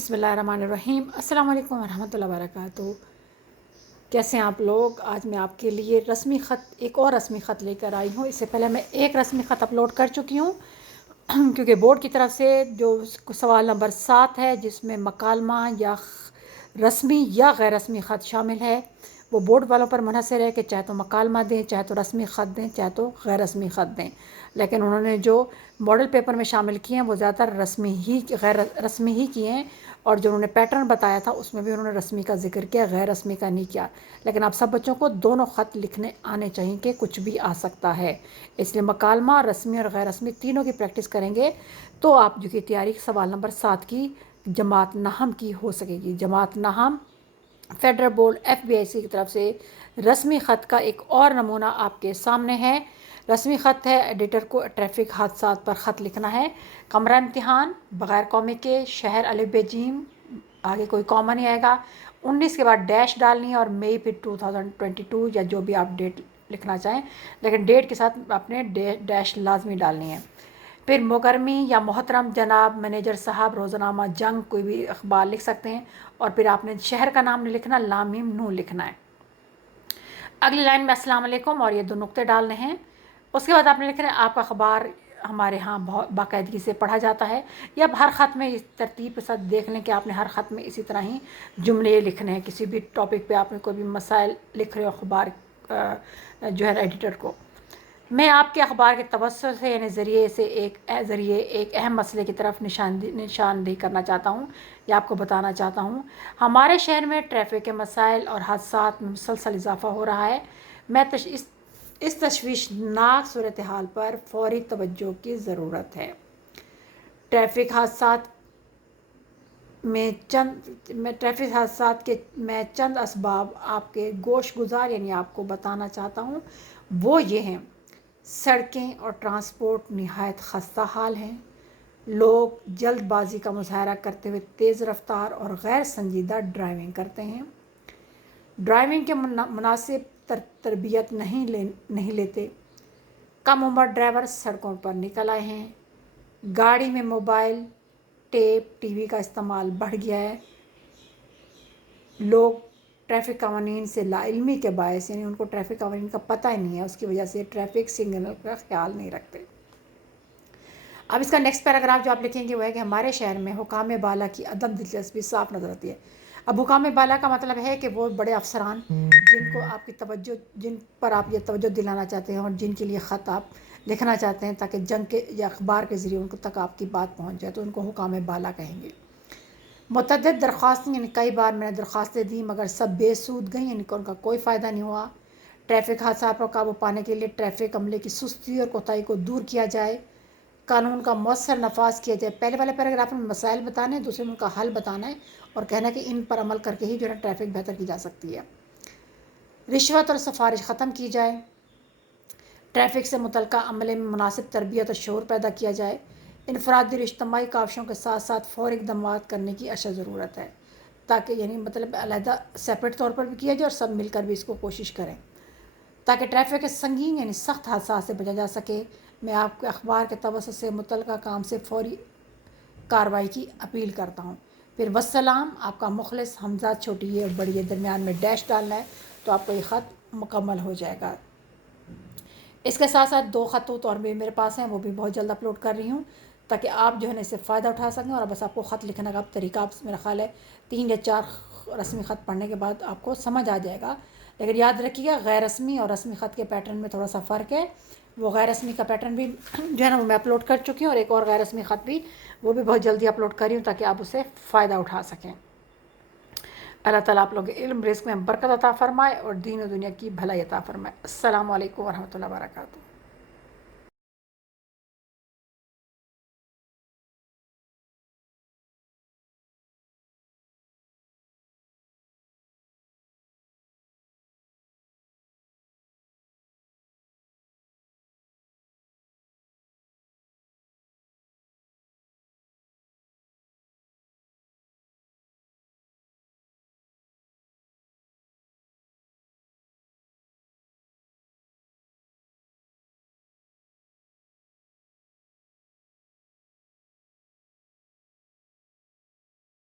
بسم اللہ الرحمن الرحیم۔ السلام علیکم ورحمۃ اللہ وبرکاتہ۔ کیسے ہیں آپ لوگ؟ آج میں آپ کے لیے ایک اور رسمی خط لے کر آئی ہوں۔ اس سے پہلے میں ایک رسمی خط اپلوڈ کر چکی ہوں کیونکہ بورڈ کی طرف سے جو سوال نمبر 7 ہے، جس میں مکالمہ یا رسمی یا غیر رسمی خط شامل ہے، وہ بورڈ والوں پر منحصر ہے کہ چاہے تو مکالمہ دیں، چاہے تو رسمی خط دیں، چاہے تو غیر رسمی خط دیں۔ لیکن انہوں نے جو ماڈل پیپر میں شامل کیے ہیں وہ زیادہ تر غیر رسمی ہی کیے ہیں، اور جو انہوں نے پیٹرن بتایا تھا اس میں بھی انہوں نے رسمی کا ذکر کیا، غیر رسمی کا نہیں کیا۔ لیکن آپ سب بچوں کو دونوں خط لکھنے آنے چاہیے کہ کچھ بھی آ سکتا ہے، اس لیے مکالمہ، رسمی اور غیر رسمی تینوں کی پریکٹس کریں گے تو آپ جو کہ تیاری سوال نمبر 7 کی جماعت نہم کی ہو سکے گی۔ جماعت نہم فیڈرل بورڈ FBIC کی طرف سے رسمی خط کا ایک اور نمونہ آپ کے سامنے ہے۔ رسمی خط ہے، ایڈیٹر کو ٹریفک حادثات پر خط لکھنا ہے۔ کمرہ امتحان بغیر کومے کے، شہر الف ب جیم، آگے کوئی کوما نہیں آئے گا، 19 کے بعد ڈیش ڈالنی ہے، اور مئی پھر 2022 یا جو بھی آپ ڈیٹ لکھنا چاہیں، لیکن ڈیٹ کے ساتھ آپ نے ڈیش لازمی ڈالنی ہے۔ پھر مکرمی یا محترم جناب مینیجر صاحب، روزنامہ جنگ، کوئی بھی اخبار لکھ سکتے ہیں، اور پھر آپ نے شہر کا نام نہیں لکھنا، لام میم نون لکھنا ہے۔ اگلی لائن میں السلام علیکم اور یہ 2 نقطے ڈالنے ہیں۔ اس کے بعد آپ نے لکھنا ہے آپ کا اخبار ہمارے ہاں بہت باقاعدگی سے پڑھا جاتا ہے، یا اب ہر خط میں اس ترتیب کے ساتھ دیکھ لیں کہ آپ نے ہر خط میں اسی طرح ہی جملے لکھنے ہیں۔ کسی بھی ٹاپک پہ آپ نے کوئی بھی مسائل لکھ رہے ہو اخبار جو ہے ایڈیٹر کو، میں آپ کے اخبار کے توسط سے یعنی ذریعے ایک اہم مسئلے کی طرف نشاندہی کرنا چاہتا ہوں یا آپ کو بتانا چاہتا ہوں۔ ہمارے شہر میں ٹریفک کے مسائل اور حادثات میں مسلسل اضافہ ہو رہا ہے۔ اس تشویشناک صورتحال پر فوری توجہ کی ضرورت ہے۔ ٹریفک حادثات کے میں چند اسباب آپ کے گوش گزار یعنی آپ کو بتانا چاہتا ہوں، وہ یہ ہیں۔ سڑکیں اور ٹرانسپورٹ نہایت خستہ حال ہیں۔ لوگ جلد بازی کا مظاہرہ کرتے ہوئے تیز رفتار اور غیر سنجیدہ ڈرائیونگ کرتے ہیں۔ ڈرائیونگ کے مناسب تربیت نہیں لیتے۔ کم عمر ڈرائیور سڑکوں پر نکل آئے ہیں۔ گاڑی میں موبائل، ٹیپ، ٹی وی کا استعمال بڑھ گیا ہے۔ لوگ ٹریفک قوانین سے لا علمی کے باعث یعنی ان کو ٹریفک قوانین کا پتہ ہی نہیں ہے، اس کی وجہ سے ٹریفک سگنل کا خیال نہیں رکھتے۔ اب اس کا نیکسٹ پیراگراف جو آپ لکھیں گے وہ ہے کہ ہمارے شہر میں حکام بالا کی عدم دلچسپی صاف نظر آتی ہے۔ اب حکام بالا کا مطلب ہے کہ وہ بڑے افسران جن پر آپ یہ توجہ دلانا چاہتے ہیں اور جن کے لیے خط آپ لکھنا چاہتے ہیں تاکہ جنگ کے یا اخبار کے ذریعے ان تک آپ کی بات پہنچ جائے، تو ان کو حکام بالا کہیں گے۔ متعدد درخواستیں یعنی کئی بار میں نے درخواستیں دی مگر سب بے سود گئیں، یعنی کہ ان کا کوئی فائدہ نہیں ہوا۔ ٹریفک حادثات پر قابو پانے کے لیے ٹریفک عملے کی سستی اور کوتاہی کو دور کیا جائے، قانون کا مؤثر نفاذ کیا جائے۔ پہلے والے پیراگراف میں مسائل بتانے ہیں، دوسرے میں ان کا حل بتانا ہے اور کہنا ہے کہ ان پر عمل کر کے ہی جو ہے ٹریفک بہتر کی جا سکتی ہے۔ رشوت اور سفارش ختم کی جائے۔ ٹریفک سے متعلقہ عملے میں مناسب تربیت اور شعور پیدا کیا جائے۔ انفرادی اور اجتماعی کاوشوں کے ساتھ ساتھ فوری اقدامات کرنے کی اشد ضرورت ہے، تاکہ یعنی مطلب علیحدہ سیپریٹ طور پر بھی کیا جائے اور سب مل کر بھی اس کو کوشش کریں تاکہ ٹریفک کے سنگین یعنی سخت حادثات سے بچا جا سکے۔ میں آپ کے اخبار کے توسط سے متعلقہ کام سے فوری کارروائی کی اپیل کرتا ہوں۔ پھر والسلام، آپ کا مخلص حمزہ، چھوٹی اور بڑی ہے، درمیان میں ڈیش ڈالنا ہے تو آپ کو یہ خط مکمل ہو جائے گا۔ اس کے ساتھ ساتھ 2 خطوط اور بھی میرے پاس ہیں، وہ بھی بہت جلد اپلوڈ کر رہی ہوں تاکہ آپ جو ہے نا اس سے فائدہ اٹھا سکیں، اور بس آپ کو خط لکھنے کا طریقہ میرا خیال ہے 3 یا 4 رسمی خط پڑھنے کے بعد آپ کو سمجھ آ جائے گا۔ لیکن یاد رکھیے گا غیر رسمی اور رسمی خط کے پیٹرن میں تھوڑا سا فرق ہے۔ وہ غیر رسمی کا پیٹرن بھی جو ہے نا وہ میں اپلوڈ کر چکی ہوں، اور ایک اور غیر رسمی خط بھی وہ بھی بہت جلدی اپلوڈ کر رہی ہوں تاکہ آپ اسے فائدہ اٹھا سکیں۔ اللہ تعالیٰ آپ لوگ علم رزق میں برکت عطا فرمائے اور دین و دنیا کی بھلائی عطا فرمائے۔ السلام علیکم ورحمۃ اللہ وبرکاتہ۔